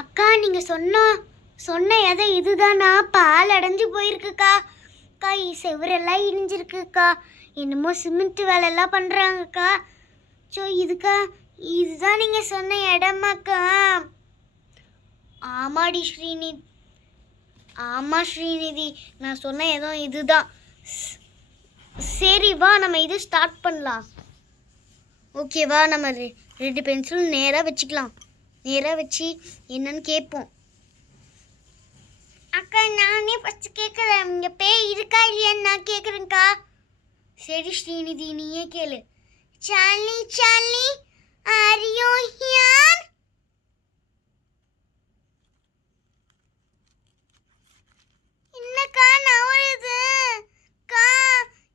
அக்கா நீங்க சொன்ன எதை இதுதானா? பால் அடைஞ்சு போயிருக்குக்கா. அக்கா செவரெல்லாம் இடிஞ்சிருக்குக்கா. என்னமோ சிமெண்ட் வேலையெல்லாம் பண்றாங்கக்கா. இதுதான் நீங்க சொன்ன இடமாக்கா? ஆமாடி ஸ்ரீநிதி. ஆமா ஸ்ரீநிதி, நான் சொன்ன இடம் இதுதான். சரி வா, நம்ம இது ஸ்டார்ட் பண்ணலாம். ஓகேவா? நம்ம 2 பென்சிலும் நேராக வச்சுக்கலாம். நேராக வச்சு என்னன்னு கேட்போம். அக்கா நானே ஃபர்ஸ்ட் கேட்குறேன். இங்கே பேய் இருக்கா இல்லையான்னு நான் கேட்குறேன்க்கா. சரி ஸ்ரீநிதி, நீயே கேளு. Charlie Charlie, are you here? என்னக்கா நவருது? அக்கா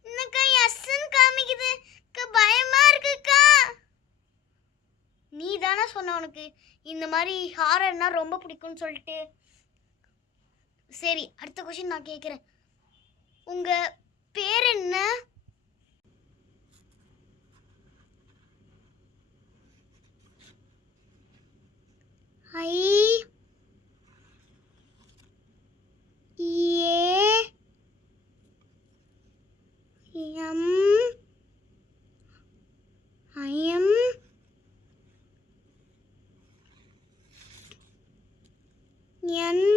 என்னக்கா எஸ்ன்னு காமிக்குது? அக்கா பயமா இருக்குக்கா. நீ தானே சொன்ன உனக்கு இந்த மாதிரி ஹாரர்னா ரொம்ப பிடிக்கும்னு சொல்லிட்டு. சரி, அடுத்த கொஸ்டின் நான் கேட்குறேன். உங்க பேர் என்ன? I A M I'm N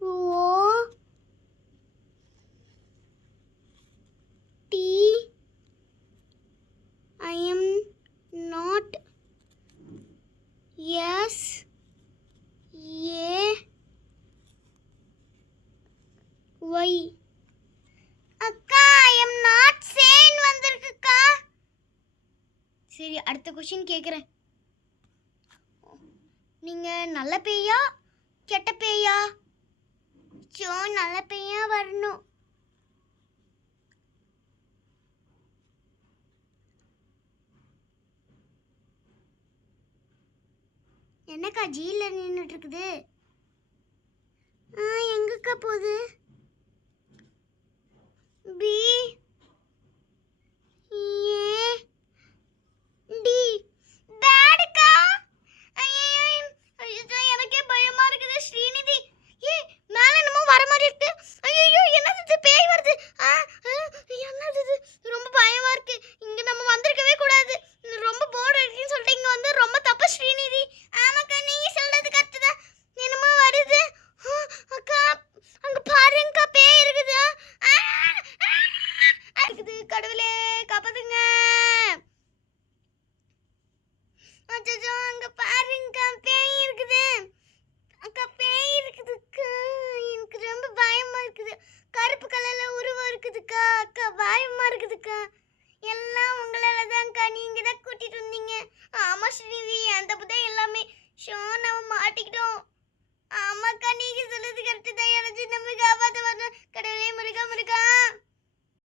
O T I am not S A Y. அக்கா ஐ எம் நாட் சேன் வந்திருக்குக்கா. சரி, அடுத்த கொஸ்டின் கேட்குறேன். நீங்க நல்ல பேயா கெட்ட பேயா? நல்ல பேயா வரணும். என்னக்கா ஜீல நின்றுட்டு இருக்குது? எங்கக்கா போகுது? B A D பேடுக்கா. ஐயோ எனக்கே பயமா இருக்குது ஸ்ரீநிதி. மேல என்னமோ வர மாதிரி இருக்கு. ஐயோ என்னது பேய் வருது. என்னது இது? ரொம்ப பயமா இருக்கு. இங்க நம்ம வந்திருக்கவே கூடாது. ரொம்ப போர் இருக்குன்னு சொல்லிட்டு இங்க வந்து ரொம்ப தப்பு ஸ்ரீநிதி. ஆமாக்கா நீங்க சொல்றது கரெக்ட் தான். என்னமோ வருது. அக்கா அங்க பாருங்கக்கா பேய் இருக்குது. இருக்குது. கடவுளே காப்பாத்துங்க. அச்சச்சோ அங்க பாருங்கக்கா பேய் இருக்குது. அக்கா பேய் இருக்குதுக்கா. எனக்கு ரொம்ப பயமா இருக்குது. கருப்பு கலர்ல உருவம் இருக்குதுக்கா. அக்கா பயமா இருக்குதுக்கா. எல்லாம் உங்களால தான்க்கா. நீங்க தான் கூட்டிட்டு வந்தீங்க. ஆமா ஸ்ரீநிதி, அந்த புதை எல்லாமே நம்ம மாட்டிக்கிட்டோம். ஆமாக்கா நீங்க சொல்றது கரெக்ட் தான். எனக்கு நம்ம காப்பாத்த வரணும். கடவுளே முருகா முருகா.